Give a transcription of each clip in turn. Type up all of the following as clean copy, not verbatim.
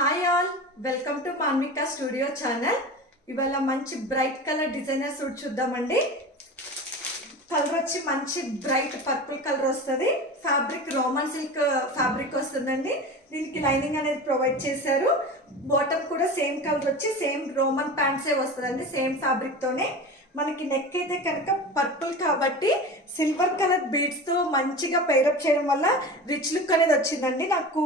Hi all, welcome to Manvika studio channel. ఇవాళ మంచి bright colour designer suit చూద్దామండి. Colour వచ్చి మంచి బ్రైట్ పర్పుల్ కలర్ వస్తుంది. ఫ్యాబ్రిక్ రోమన్ సిల్క్ ఫ్యాబ్రిక్ వస్తుందండి. దీనికి లైనింగ్ అనేది ప్రొవైడ్ చేశారు. బాటమ్ కూడా సేమ్ కలర్ వచ్చి సేమ్ రోమన్ ప్యాంట్సే వస్తుందండి. సేమ్ ఫ్యాబ్రిక్ తోనే మనకి నెక్ అయితే కనుక పర్పుల్ కాబట్టి సిల్వర్ కలర్ బీడ్స్ తో మంచిగా పేరప్ చేయడం వల్ల రిచ్ లుక్ అనేది వచ్చిందండి. నాకు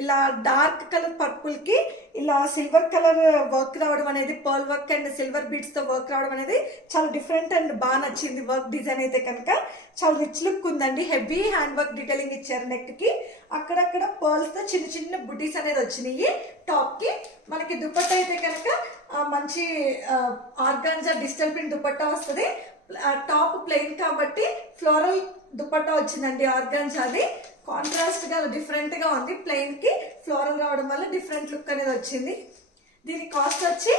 ఇలా డార్క్ కలర్ పర్పుల్ కి ఇలా సిల్వర్ కలర్ వర్క్ రావడం అనేది, pearl work and silver beads తో వర్క్ రావడం అనేది చాలా డిఫరెంట్ అండ్ బాగా నచ్చింది. వర్క్ డిజైన్ అయితే కనుక చాలా రిచ్ లుక్ ఉందండి. హెవీ హ్యాండ్ వర్క్ డీటెయిలింగ్ ఇచ్చారు. నెక్ కి అక్కడక్కడ పర్ల్స్ తో చిన్న చిన్న బుటీస్ అనేది వచ్చినాయి. టాప్ కి మనకి దుపట్టా అయితే కనుక మంచి ఆర్గాన్జా డిజిటల్ ప్రింట్ దుపట్టా వస్తుంది. టాప్ ప్లెయిన్ కాబట్టి ఫ్లోరల్ దుపట్టా వచ్చిందండి. ఆర్గాన్జాది కాంట్రాస్ట్ గా డిఫరెంట్ గా ఉంది. ప్లెయిన్ కి ఫ్లోరల్ రావడం వల్ల డిఫరెంట్ లుక్ అనేది వచ్చింది. దీని కాస్ట్ వచ్చి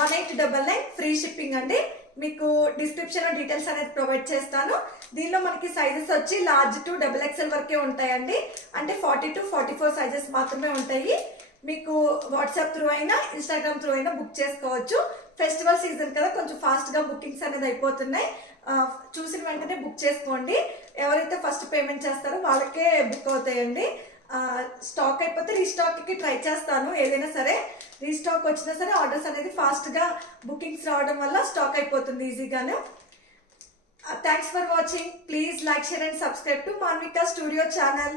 1899 ఫ్రీ షిప్పింగ్ అండి. మీకు డిస్క్రిప్షన్ లో డీటెయిల్స్ అనేది ప్రొవైడ్ చేస్తాను. దీనిలో మనకి సైజెస్ వచ్చి లార్జ్ టు XXL వరకే ఉంటాయండి. అంటే 40 to 44 సైజెస్ మాత్రమే ఉంటాయి. మీకు వాట్సాప్ త్రూ అయినా ఇన్స్టాగ్రామ్ త్రూ అయినా బుక్ చేసుకోవచ్చు. ఫెస్టివల్ సీజన్ కదా, కొంచెం ఫాస్ట్ గా బుకింగ్స్ అనేది అయిపోతున్నాయి. చూసిన వెంటనే బుక్ చేసుకోండి. ఎవరైతే ఫస్ట్ పేమెంట్ చేస్తారో వాళ్ళకే బుక్ అవుతాయండి. స్టాక్ అయిపోతే రీస్టాక్ కి ట్రై చేస్తాను. ఏదైనా సరే రీస్టాక్ వచ్చినా సరే ఆర్డర్స్ అనేది ఫాస్ట్ గా బుకింగ్స్ రావడం వల్ల స్టాక్ అయిపోతుంది ఈజీగానే. Thanks for watching. Please like, share and subscribe to Manvika studio channel.